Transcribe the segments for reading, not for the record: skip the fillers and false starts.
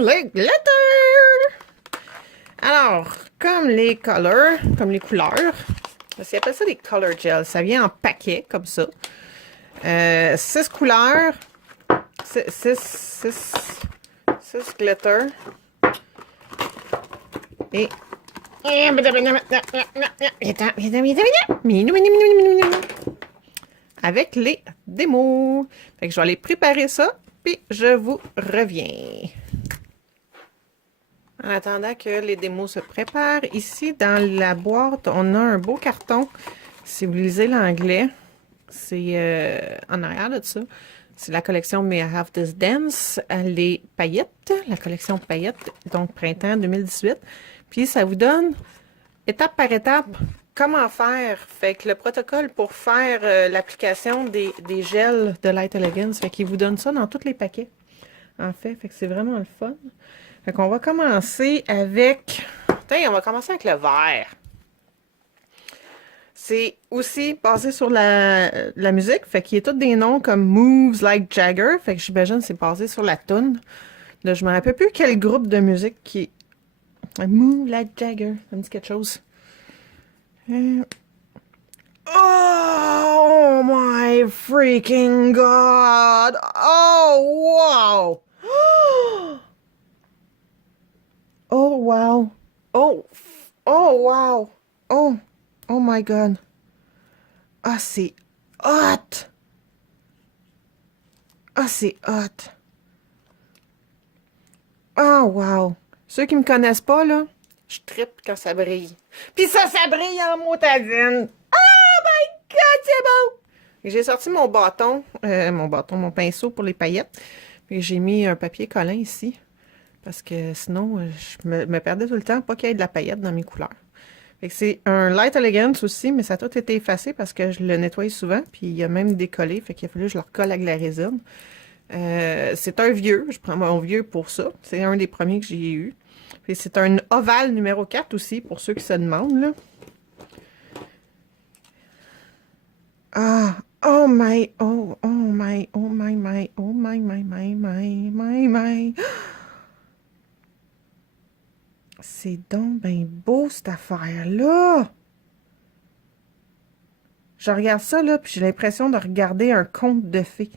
Les glitter! Alors, comme les colors, comme les couleurs, parce qu'ils appellent ça des color gels. Ça vient en paquet, comme ça. 6 couleurs. 6 glitter. Et... Avec les démos. Fait que je vais aller préparer ça, puis je vous reviens. En attendant que les démos se préparent, ici dans la boîte, on a un beau carton. Si vous lisez l'anglais, c'est en arrière de ça. C'est la collection May I Have This Dance, les paillettes, la collection paillettes, donc printemps 2018. Puis ça vous donne, étape par étape, comment faire. Fait que le protocole pour faire l'application des gels de Light Elegance, fait qu'il vous donne ça dans tous les paquets. En fait que c'est vraiment le fun. Fait qu'on va commencer avec... Tiens, on va commencer avec le vert. C'est aussi basé sur la musique. Fait qu'il y a tous des noms comme Moves Like Jagger. Fait que j'imagine que c'est basé sur la toune. Là, je me rappelle plus quel groupe de musique qui est... Move Like Jagger. Ça me dit quelque chose. Oh my freaking God! Oh, wow! Oh, wow. Oh, oh, wow. Oh, oh my God. Ah, c'est hot. Ah, c'est hot. Oh, wow. Ceux qui me connaissent pas, là, je trippe quand ça brille. Puis ça brille en motadine. Oh my God, c'est beau. J'ai sorti mon bâton, mon pinceau pour les paillettes. Puis j'ai mis un papier collant ici. Parce que sinon, je me perdais tout le temps, pas qu'il y ait de la paillette dans mes couleurs. Fait que c'est un Light Elegance aussi, mais ça a tout été effacé parce que je le nettoie souvent, puis il a même décollé, fait qu'il a fallu que je le recolle avec la résine. C'est un vieux, je prends mon vieux pour ça. C'est un des premiers que j'ai eu. Puis c'est un ovale numéro 4 aussi, pour ceux qui se demandent, là. Ah, oh my, oh, oh my, oh my, my, oh my, my, my, my, my, my. C'est donc bien beau, cette affaire-là! Je regarde ça, là, puis j'ai l'impression de regarder un conte de fées.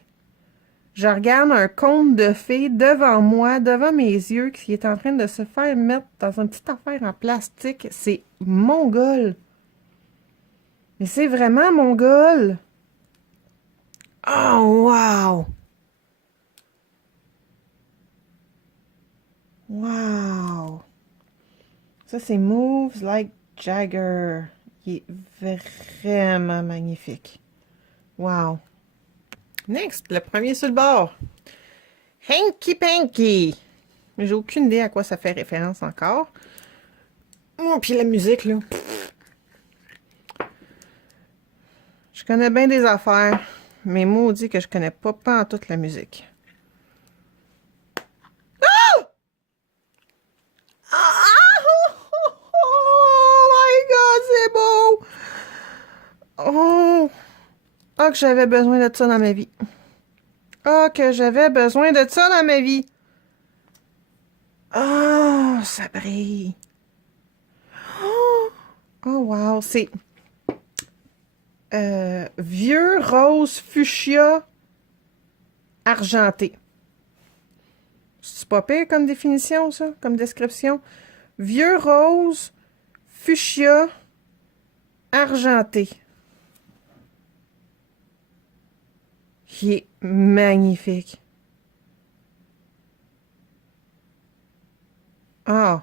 Je regarde un conte de fées devant moi, devant mes yeux, qui est en train de se faire mettre dans une petite affaire en plastique. C'est mongol. Mais c'est vraiment mongol. Oh, wow! Wow! Ça, c'est Moves Like Jagger. Il est vraiment magnifique. Wow! Next, le premier sur le bord. Hanky Panky. Mais j'ai aucune idée à quoi ça fait référence encore. Oh, puis la musique, là. Je connais bien des affaires, mais maudit que je connais pas en toute la musique. Ah! Ah! Oh my God, c'est beau! Oh! Ah, que j'avais besoin de ça dans ma vie. Ah, que j'avais besoin de ça dans ma vie. Ah, ça brille. Oh, wow, c'est vieux rose fuchsia argenté. C'est pas pire comme définition, ça, comme description. Vieux rose fuchsia argenté. Il est magnifique. Ah.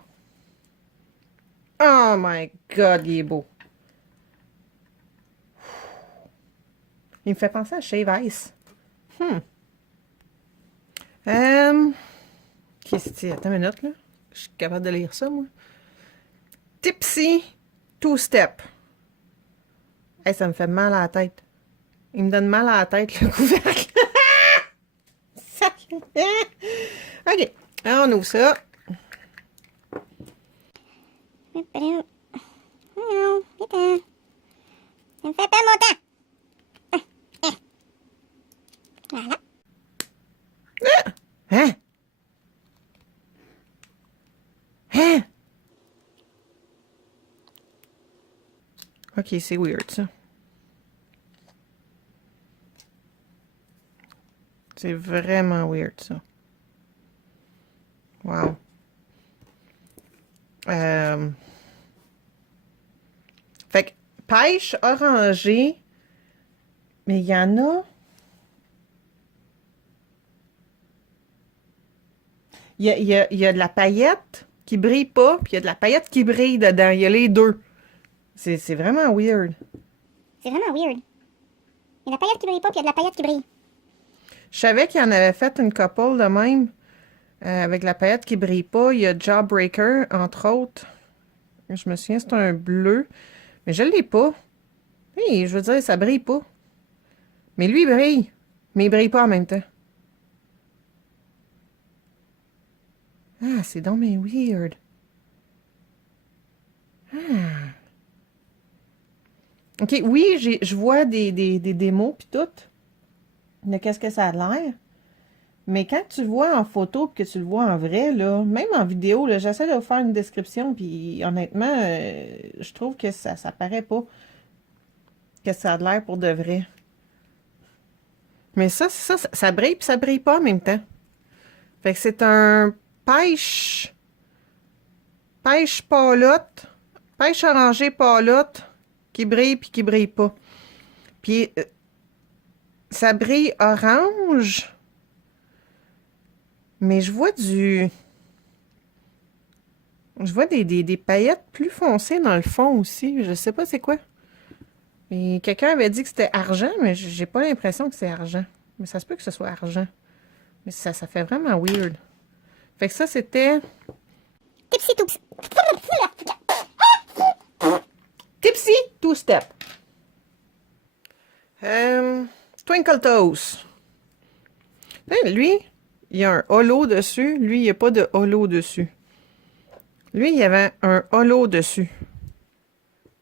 Oh my God, il est beau. Il me fait penser à Shave Ice. Qu'est-ce que c'est? Attends une minute, là. Je suis capable de lire ça, moi. Tipsy Two-Step. Hey, ça me fait mal à la tête. Il me donne mal à la tête, le couvercle. OK. Alors, on ouvre ça. Ça me fait perdre mon temps. Voilà. Hein? Hein? Ok, c'est weird, ça. C'est vraiment weird, ça. Wow. Fait que pêche orangée, mais il y en a. Il y a de la paillette qui brille pas, puis il y a de la paillette qui brille dedans. Il y a les deux. C'est vraiment weird. C'est vraiment weird. Il y a de la paillette qui brille pas, puis il y a de la paillette qui brille. Je savais qu'il y en avait fait une couple de même, avec la paillette qui brille pas. Il y a Jawbreaker, entre autres. Je me souviens, c'est un bleu. Mais je l'ai pas. Oui, je veux dire, ça brille pas. Mais lui, il brille. Mais il brille pas en même temps. Ah, c'est donc bien weird. Ah. OK, oui, je vois des démos pis tout. De qu'est-ce que ça a l'air. Mais quand tu le vois en photo pis que tu le vois en vrai, là, même en vidéo, là, j'essaie de faire une description puis honnêtement, je trouve que ça paraît pas que ça a l'air pour de vrai. Mais ça brille puis ça brille pas en même temps. Fait que c'est un pêche palotte, pêche orangée palotte qui brille puis qui brille pas. Puis ça brille orange, mais je vois des paillettes plus foncées dans le fond aussi. Je sais pas c'est quoi. Mais quelqu'un avait dit que c'était argent, mais j'ai pas l'impression que c'est argent. Mais ça se peut que ce soit argent. Mais ça fait vraiment weird. Fait que ça, c'était Tipsy Toops. Tipsy Two Step. Twinkle Toes. Lui, il y a un holo dessus. Lui, il n'y a pas de holo dessus. Lui, il y avait un holo dessus.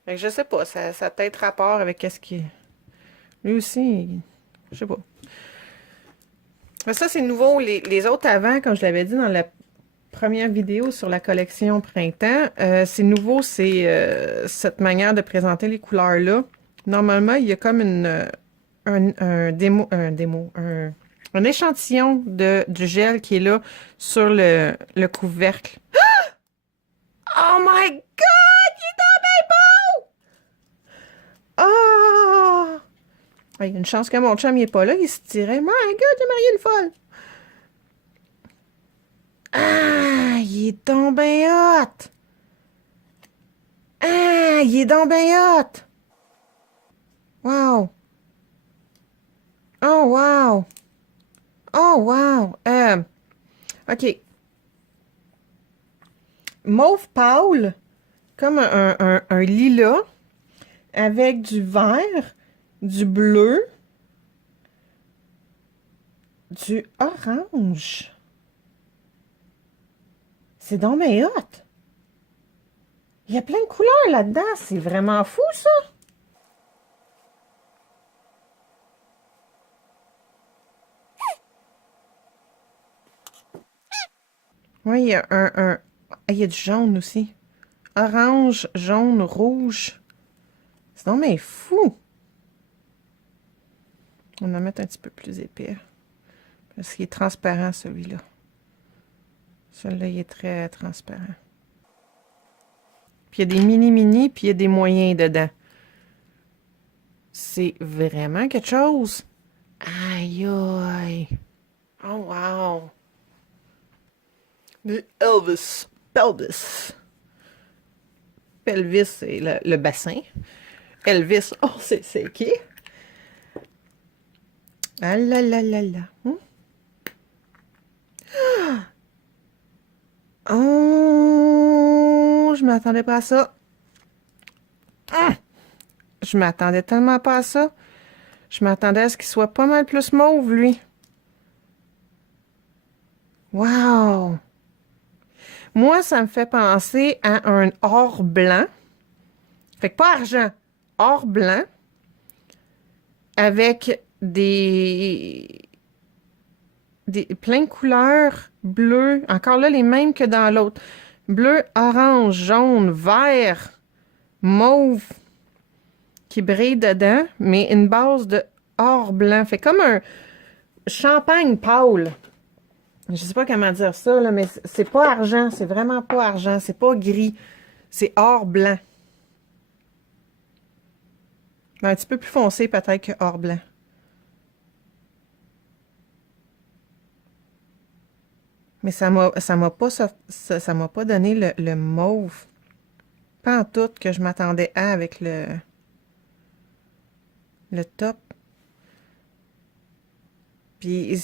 Fait que je sais pas, ça a peut-être rapport avec qu'est-ce qui... Lui aussi, je sais pas. Mais ça, c'est nouveau. Les autres avant, comme je l'avais dit dans la première vidéo sur la collection printemps, c'est nouveau, c'est cette manière de présenter les couleurs-là. Normalement, il y a comme un échantillon du gel qui est là sur le couvercle. Oh my God! Il est tombé beau! Oh! Ah, il y a une chance que mon chum n'est pas là, il se dirait, My God, j'ai marié une folle! Ah, il est donc ben hot! Ah, il est donc ben hot! Wow! Oh, wow! Oh, wow! OK. Mauve pâle, comme un lilas, avec du vert, du bleu, du orange. C'est donc ben hot! Il y a plein de couleurs là-dedans. C'est vraiment fou, ça! Oui, il y a il y a du jaune aussi. Orange, jaune, rouge. C'est donc ben fou! On va en mettre un petit peu plus épais. Parce qu'il est transparent, celui-là. Celui-là, il est très transparent. Puis il y a des mini-mini, puis il y a des moyens dedans. C'est vraiment quelque chose. Aïe, aïe. Oh, wow. Le Elvis. Pelvis. Pelvis, c'est le bassin. Elvis, oh, c'est qui? Ah là là là là. Oh, je m'attendais pas à ça. Je m'attendais tellement pas à ça. Je m'attendais à ce qu'il soit pas mal plus mauve, lui. Wow! Moi, ça me fait penser à un or blanc. Fait que pas argent, or blanc. Avec des plein de couleurs. Bleu. Encore là, les mêmes que dans l'autre. Bleu, orange, jaune, vert, mauve qui brille dedans, mais une base de or blanc. Fait comme un champagne pâle. Je sais pas comment dire ça, là, mais c'est pas argent. C'est vraiment pas argent. C'est pas gris. C'est or blanc. Un petit peu plus foncé peut-être que or blanc. Mais ça m'a pas donné le mauve. Pas en tout que je m'attendais à avec le top. Puis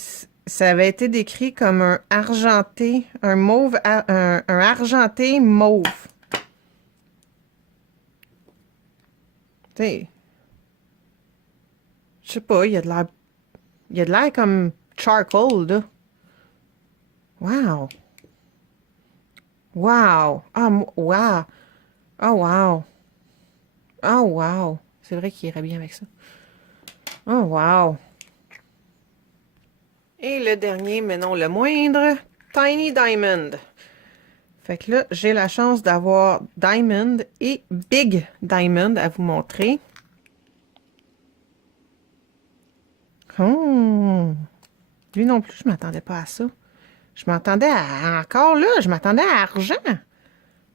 ça avait été décrit comme un argenté, un mauve, un argenté mauve. Tu sais, je sais pas, il y a de l'air comme charcoal, là. Wow! Wow! Ah, wow! Oh, wow! Oh, wow! C'est vrai qu'il irait bien avec ça. Oh, wow! Et le dernier, mais non le moindre, Tiny Diamond. Fait que là, j'ai la chance d'avoir Diamond et Big Diamond à vous montrer. Oh! Lui non plus, je m'attendais pas à ça. Je m'attendais à... Encore là, je m'attendais à argent.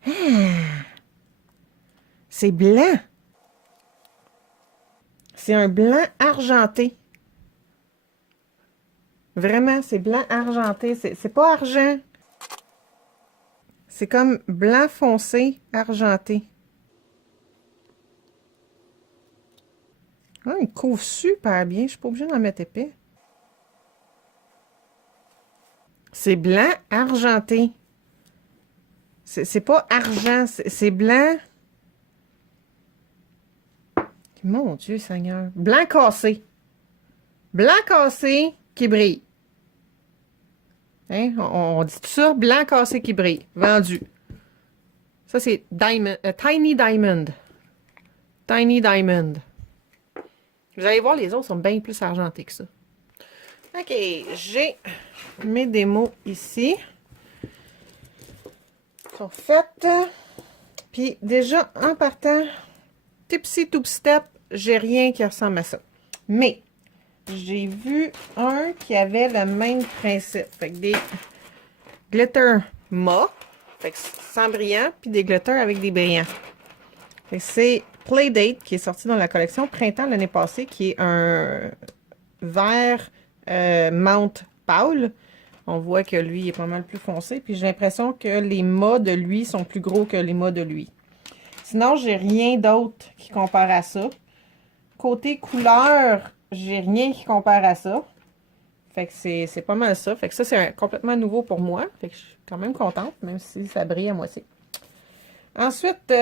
Ah! C'est blanc. C'est un blanc argenté. Vraiment, c'est blanc argenté. C'est pas argent. C'est comme blanc foncé argenté. Ah, il couvre super bien. Je suis pas obligée d'en mettre épais. C'est blanc argenté. C'est pas argent, c'est blanc. Mon Dieu Seigneur. Blanc cassé. Blanc cassé qui brille. Hein? On dit tout ça, blanc cassé qui brille. Vendu. Ça, c'est Tiny Diamond. Tiny Diamond. Vous allez voir, les autres sont bien plus argentés que ça. OK, j'ai mes démos ici. Ils sont faites. Puis déjà, en partant, Tipsy Two Step, j'ai rien qui ressemble à ça. Mais, j'ai vu un qui avait le même principe. Fait que des glitter mat, fait que sans brillant, puis des glitters avec des brillants. Fait que c'est Playdate qui est sorti dans la collection Printemps l'année passée, qui est un vert Mount Paul. On voit que lui est pas mal plus foncé, puis j'ai l'impression que les mâts de lui sont plus gros que les mâts de lui. Sinon, j'ai rien d'autre qui compare à ça. Côté couleur, j'ai rien qui compare à ça. Fait que c'est pas mal ça. Fait que ça, c'est complètement nouveau pour moi. Fait que je suis quand même contente, même si ça brille à moitié. Ensuite,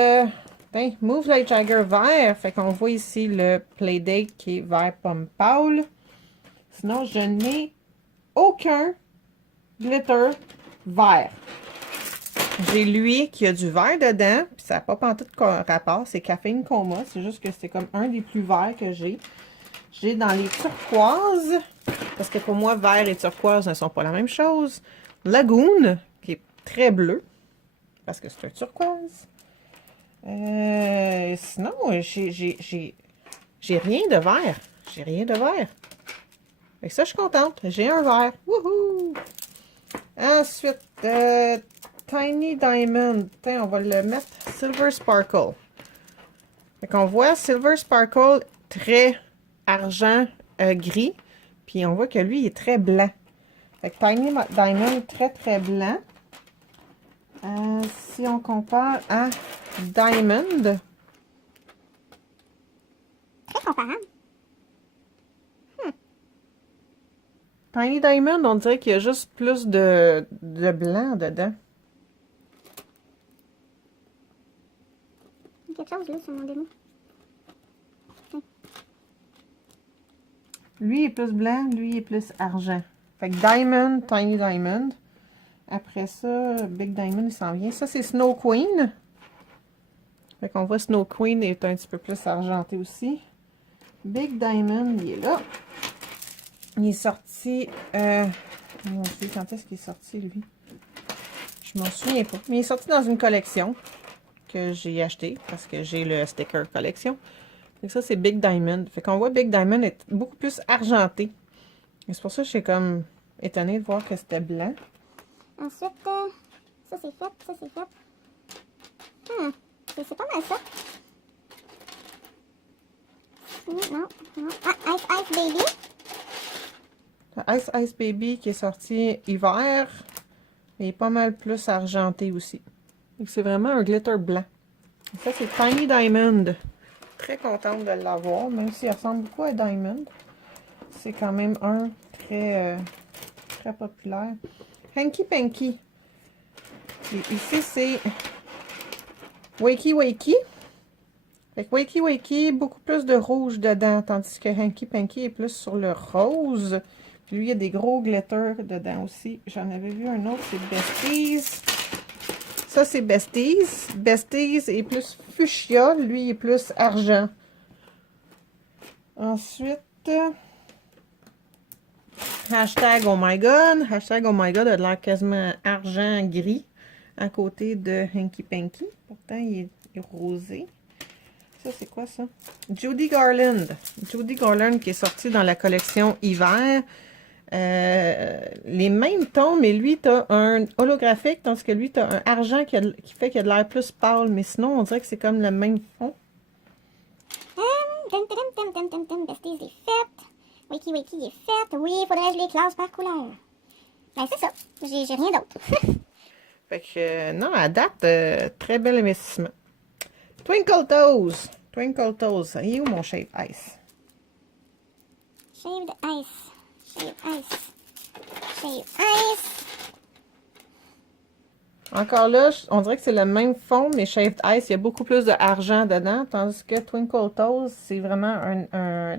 Move Light Jagger vert. Fait qu'on voit ici le Playdate qui est vert pomme pâle. Sinon, je n'ai aucun glitter vert. J'ai lui qui a du vert dedans, puis ça n'a pas pantoute de rapport, c'est Caféine Coma, c'est juste que c'est comme un des plus verts que j'ai. J'ai dans les turquoises, parce que pour moi, vert et turquoise ne sont pas la même chose. Lagoon, qui est très bleu, parce que c'est un turquoise. Sinon, j'ai rien de vert. J'ai rien de vert. Avec ça, je suis contente. J'ai un vert. Wouhou! Ensuite, Tiny Diamond. Tiens, on va le mettre Silver Sparkle. Fait qu'on voit Silver Sparkle très argent gris. Puis on voit que lui, il est très blanc. Fait que Tiny Diamond, très très blanc. Si on compare à Diamond. Très comparable. Tiny Diamond, on dirait qu'il y a juste plus de blanc dedans. Il y a quelque chose là sur mon démo. Lui est plus blanc, lui est plus argent. Fait que Diamond, Tiny Diamond. Après ça, Big Diamond, il s'en vient. Ça, c'est Snow Queen. Fait qu'on voit Snow Queen est un petit peu plus argenté aussi. Big Diamond, il est là. Il est sorti Mon Dieu, quand est-ce qu'il est sorti, lui? Je m'en souviens pas. Mais il est sorti dans une collection que j'ai acheté parce que j'ai le sticker collection. Et ça, c'est Big Diamond. Fait qu'on voit Big Diamond est beaucoup plus argenté. Et c'est pour ça que je suis comme étonnée de voir que c'était blanc. Ensuite, ça c'est fait, ça c'est fait. C'est pas mal ça. Non, non. Ah, Ice Ice Baby. Le Ice Ice Baby qui est sorti hiver. Il est pas mal plus argenté aussi. C'est vraiment un glitter blanc. Et ça, c'est Tiny Diamond. Très contente de l'avoir, même s'il ressemble beaucoup à Diamond. C'est quand même un très populaire. Hanky Panky. Et ici, c'est Wakey Wakey. Fait que Wakey Wakey, beaucoup plus de rouge dedans, tandis que Hanky Panky est plus sur le rose. Puis lui, il y a des gros glitters dedans aussi. J'en avais vu un autre, c'est Besties. Ça, c'est Besties. Besties est plus fuchsia. Lui, il est plus argent. Ensuite, hashtag Oh My God. Hashtag Oh My God a l'air quasiment argent-gris à côté de Hanky Panky. Pourtant, il est rosé. Ça, c'est quoi ça? Judy Garland. Judy Garland qui est sortie dans la collection hiver. Les mêmes tons, mais lui, tu as un holographique, tandis que lui, tu as un argent qui fait qu'il a de l'air plus pâle. Mais sinon, on dirait que c'est comme le même fond. Besties est faite. Wakey Wakey est faite. Oui, il faudrait que je les classe par couleur. Ben, c'est ça. J'ai rien d'autre. Fait que, non, à date, très bel investissement. Twinkle Toes. Twinkle Toes. Il est où mon Shave Ice? Shaved Ice. Shaved Ice. Shaved Ice. Encore là, on dirait que c'est le même fond, mais Shaved Ice, il y a beaucoup plus d'argent dedans, tandis que Twinkle Toes, c'est vraiment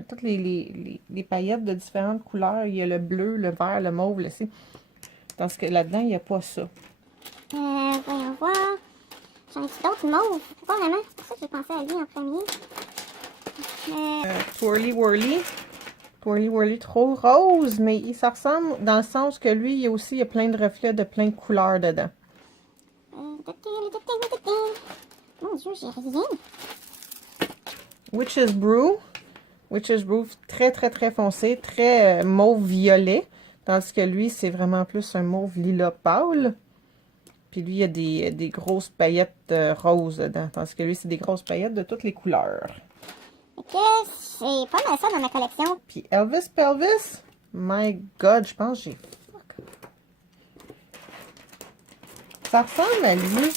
toutes les paillettes de différentes couleurs. Il y a le bleu, le vert, le mauve, le ci. Tandis que là-dedans, il n'y a pas ça. Voyons voir. J'en ai d'autres mauves. Pas vraiment. C'est pour ça que j'ai pensé à lui en premier. Twirly Whirly. Twirly Whirly trop rose, mais ça ressemble dans le sens que lui, il y a plein de reflets de plein de couleurs dedans. Mon Dieu, j'ai rien. Witch's Brew. Witch's Brew, très, très, très foncé, très mauve-violet. Tandis que lui, c'est vraiment plus un mauve lilas pâle. Puis lui, il y a des grosses paillettes roses dedans. Tandis que lui, c'est des grosses paillettes de toutes les couleurs. Ok, c'est pas mal ça dans ma collection. Puis Elvis Pelvis. My God, je pense que j'ai... Ça ressemble à lui.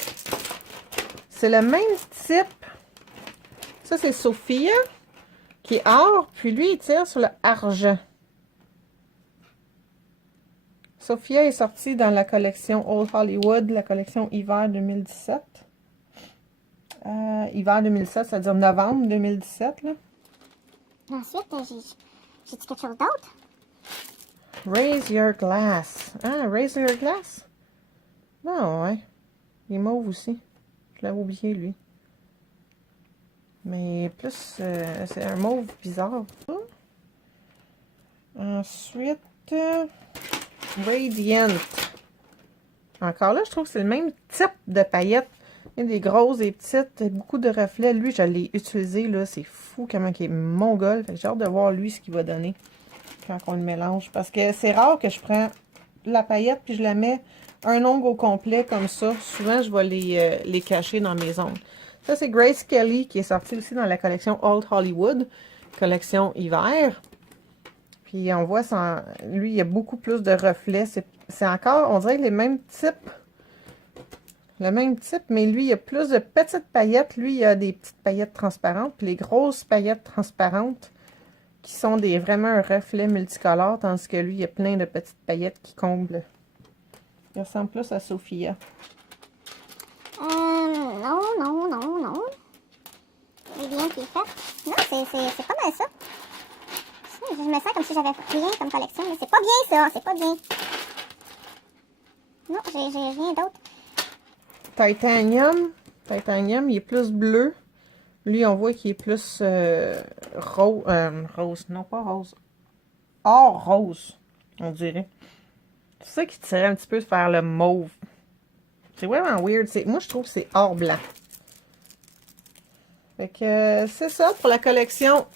C'est le même type. Ça, c'est Sophia, qui est or. Puis lui, il tire sur le argent. Sophia est sortie dans la collection Old Hollywood, la collection hiver 2017. Hiver 2017, c'est-à-dire novembre 2017. Là. Ensuite, j'ai-tu quelque chose d'autre? Raise Your Glass. Ah, Raise Your Glass? Non, ouais. Il est mauve aussi. Je l'avais oublié, lui. Mais plus, c'est un mauve bizarre. Ensuite, Radiant. Encore là, je trouve que c'est le même type de paillettes. Il y a des grosses et petites, beaucoup de reflets. Lui, je l'ai utilisé, là. C'est fou comment il est mongol. J'ai hâte de voir, lui, ce qu'il va donner quand on le mélange. Parce que c'est rare que je prends la paillette puis je la mets un ongle au complet comme ça. Souvent, je vais les cacher dans mes ongles. Ça, c'est Grace Kelly qui est sortie aussi dans la collection Old Hollywood, collection hiver. Puis on voit, lui, il y a beaucoup plus de reflets. C'est encore, on dirait, les mêmes types. Le même type, mais lui, il y a plus de petites paillettes. Lui, il y a des petites paillettes transparentes. Puis les grosses paillettes transparentes qui sont vraiment un reflet multicolore. Tandis que lui, il y a plein de petites paillettes qui comblent. Il ressemble plus à Sophia. Non. C'est bien qui est fait. Non, c'est pas mal ça. Je me sens comme si j'avais rien comme collection, mais c'est pas bien ça, c'est pas bien. Non, j'ai rien d'autre. Titanium. Titanium, il est plus bleu. Lui, on voit qu'il est plus rose. Non, pas rose. Or rose, on dirait. C'est ça qui tirait un petit peu vers le mauve. C'est vraiment weird. Moi, je trouve que c'est or blanc. Fait que c'est ça pour la collection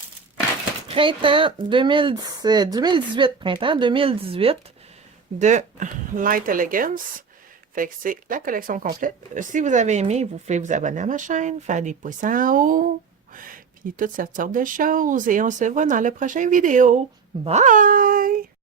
printemps 2018, printemps 2018 de Light Elegance. Fait que c'est la collection complète. Si vous avez aimé, vous pouvez vous abonner à ma chaîne, faire des pouces en haut, puis toutes sortes de choses. Et on se voit dans la prochaine vidéo. Bye!